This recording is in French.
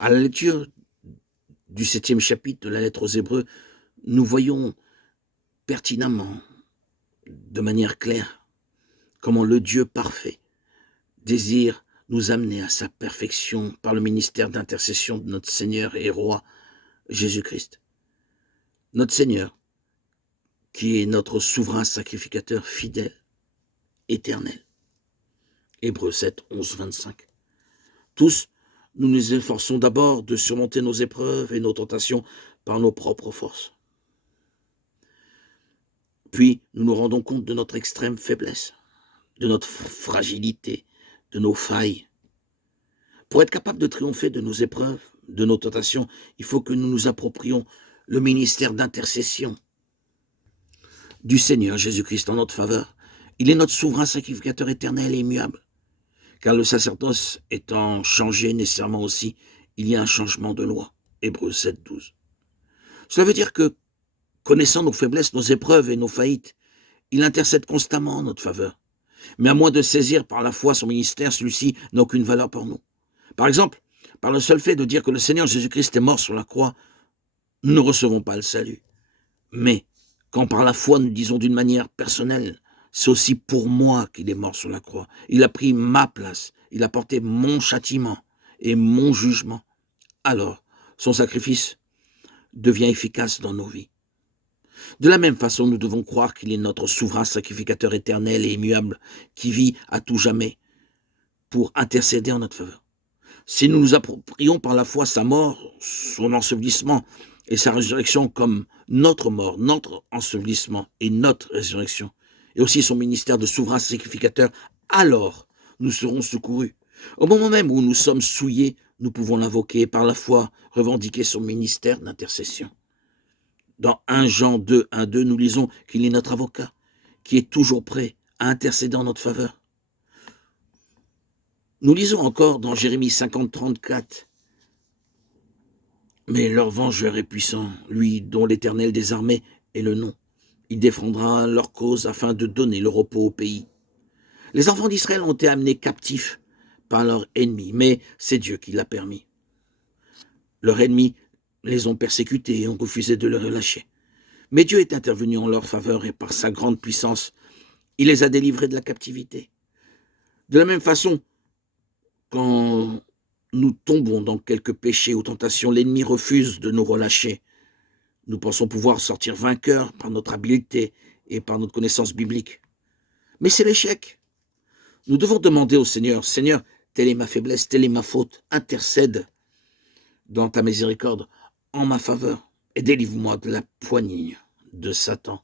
À la lecture du 7e chapitre de la lettre aux Hébreux, nous voyons pertinemment, de manière claire, comment le Dieu parfait désire nous amener à sa perfection par le ministère d'intercession de notre Seigneur et Roi Jésus-Christ. Notre Seigneur, qui est notre souverain sacrificateur fidèle, éternel. Hébreux 7, 11, 25. Tous, nous nous efforçons d'abord de surmonter nos épreuves et nos tentations par nos propres forces. Puis, nous nous rendons compte de notre extrême faiblesse, de notre fragilité, de nos failles. Pour être capable de triompher de nos épreuves, de nos tentations, il faut que nous nous approprions le ministère d'intercession du Seigneur Jésus-Christ en notre faveur. Il est notre souverain sacrificateur éternel et immuable. Car le sacerdoce étant changé nécessairement aussi, il y a un changement de loi. Hébreux 7, 12. Cela veut dire que, connaissant nos faiblesses, nos épreuves et nos faillites, il intercède constamment en notre faveur. Mais à moins de saisir par la foi son ministère, celui-ci n'a aucune valeur pour nous. Par exemple, par le seul fait de dire que le Seigneur Jésus-Christ est mort sur la croix, nous ne recevons pas le salut. Mais quand par la foi nous disons d'une manière personnelle, c'est aussi pour moi qu'il est mort sur la croix. Il a pris ma place, il a porté mon châtiment et mon jugement. Alors, son sacrifice devient efficace dans nos vies. De la même façon, nous devons croire qu'il est notre souverain sacrificateur éternel et immuable qui vit à tout jamais pour intercéder en notre faveur. Si nous nous approprions par la foi sa mort, son ensevelissement et sa résurrection comme notre mort, notre ensevelissement et notre résurrection, et aussi son ministère de souverain sacrificateur, alors nous serons secourus. Au moment même où nous sommes souillés, nous pouvons l'invoquer par la foi, revendiquer son ministère d'intercession. Dans 1 Jean 2, 1, 2, nous lisons qu'il est notre avocat, qui est toujours prêt à intercéder en notre faveur. Nous lisons encore dans Jérémie 50, 34, « Mais leur vengeur est puissant, lui dont l'Éternel des armées est le nom. Il défendra leur cause afin de donner le repos au pays. » Les enfants d'Israël ont été amenés captifs par leur ennemi, mais c'est Dieu qui l'a permis. Leurs ennemis les ont persécutés et ont refusé de les relâcher. Mais Dieu est intervenu en leur faveur et par sa grande puissance, il les a délivrés de la captivité. De la même façon, quand nous tombons dans quelques péchés ou tentations, l'ennemi refuse de nous relâcher. Nous pensons pouvoir sortir vainqueurs par notre habileté et par notre connaissance biblique. Mais c'est l'échec. Nous devons demander au Seigneur, « Seigneur, telle est ma faiblesse, telle est ma faute, intercède dans ta miséricorde en ma faveur et délivre-moi de la poignée de Satan. »